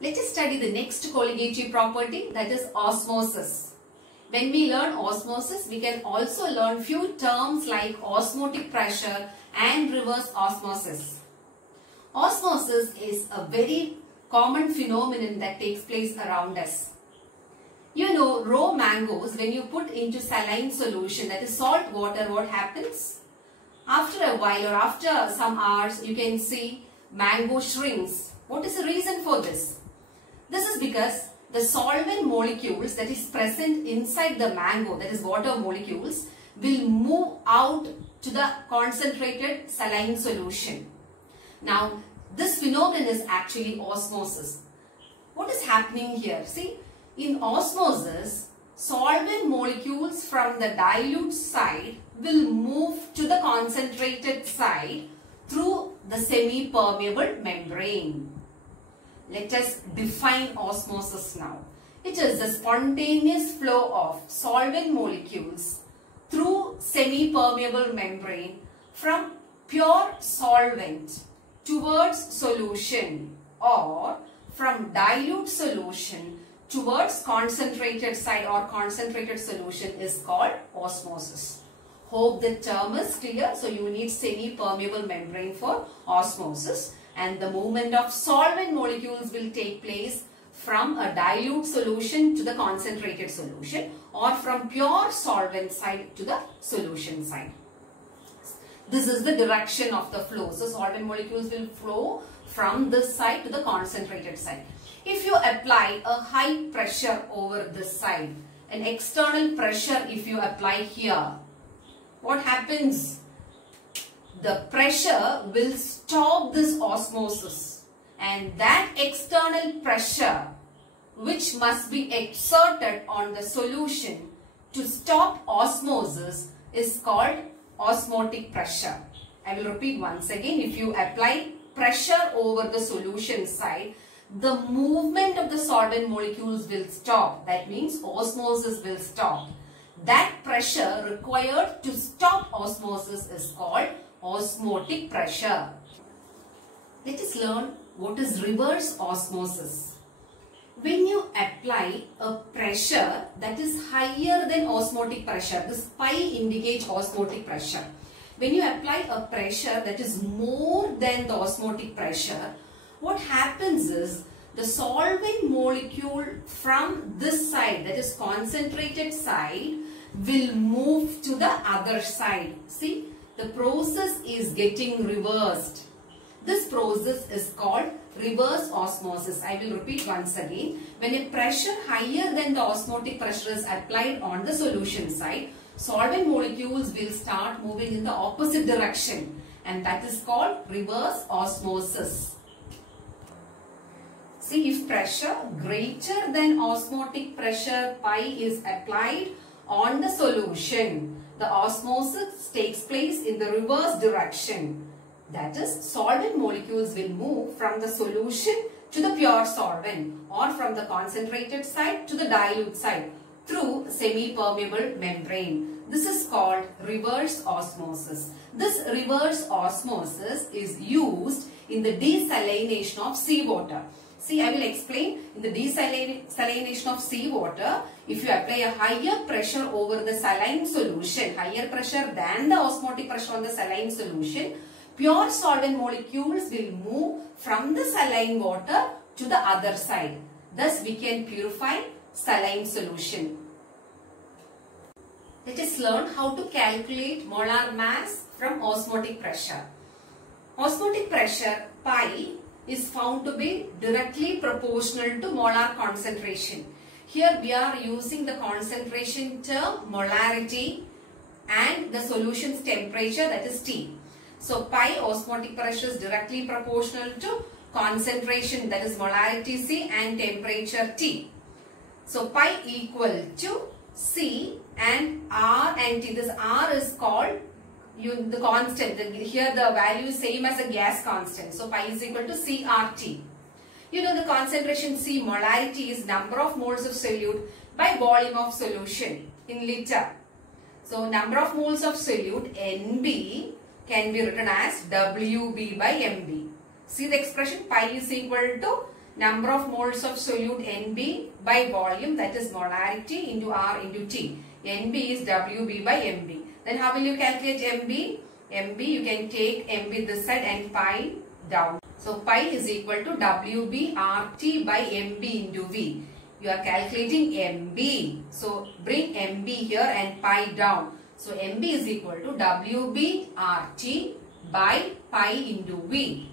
Let us study the next colligative property, that is osmosis. When we learn osmosis, we can also learn few terms like osmotic pressure and reverse osmosis. Osmosis is a very common phenomenon that takes place around us. You know, raw mangoes, when you put into saline solution, that is salt water, what happens? After a while or after some hours, you can see mango shrinks. What is the reason for this? This is because the solvent molecules that is present inside the mango, that is water molecules, will move out to the concentrated saline solution. Now, this phenomenon is actually osmosis. What is happening here? See, in osmosis, solvent molecules from the dilute side will move to the concentrated side through the semi-permeable membrane. Let us define osmosis now. It is the spontaneous flow of solvent molecules through semi-permeable membrane from pure solvent towards solution or from dilute solution towards concentrated side or concentrated solution is called osmosis. Hope the term is clear. So you need semi-permeable membrane for osmosis, and the movement of solvent molecules will take place from a dilute solution to the concentrated solution or from pure solvent side to the solution side. This is the direction of the flow. So solvent molecules will flow from this side to the concentrated side. If you apply a high pressure over this side, an external pressure if you apply here, what happens? The pressure will stop this osmosis, and that external pressure which must be exerted on the solution to stop osmosis is called osmotic pressure. I will repeat once again. If you apply pressure over the solution side, the movement of the solvent molecules will stop. That means osmosis will stop. That pressure required to stop osmosis is called osmotic pressure. Let us learn what is reverse osmosis. When you apply a pressure that is higher than osmotic pressure, this pi indicates osmotic pressure. When you apply a pressure that is more than the osmotic pressure, what happens is the solvent molecule from this side, that is concentrated side, will move to the other side. See, the process is getting reversed. This process is called reverse osmosis. I will repeat once again. When a pressure higher than the osmotic pressure is applied on the solution side, solvent molecules will start moving in the opposite direction, and that is called reverse osmosis. See, if pressure greater than osmotic pressure pi is applied on the solution, the osmosis takes place in the reverse direction. That is, solvent molecules will move from the solution to the pure solvent or from the concentrated side to the dilute side through semi-permeable membrane. This is called reverse osmosis. This reverse osmosis is used in the desalination of seawater. See, I will explain. In the desalination of seawater, if you apply a higher pressure over the saline solution, higher pressure than the osmotic pressure on the saline solution, pure solvent molecules will move from the saline water to the other side. Thus, we can purify saline solution. Let us learn how to calculate molar mass from osmotic pressure. Osmotic pressure pi is found to be directly proportional to molar concentration. Here we are using the concentration term molarity and the solution's temperature, that is T. So pi, osmotic pressure, is directly proportional to concentration, that is molarity C, and temperature T. So pi equal to C and R and T. This R is called the constant. Here the value is same as a gas constant. So pi is equal to CRT. You know the concentration C, molarity, is number of moles of solute by volume of solution in liter. So number of moles of solute NB can be written as WB by MB. See the expression, pi is equal to number of moles of solute NB by volume, that is molarity, into R into T. NB is WB by MB. Then how will you calculate MB? MB, you can take MB this side and pi down. So pi is equal to WB RT by MB into V. You are calculating MB. So bring MB here and pi down. So MB is equal to WB RT by pi into V.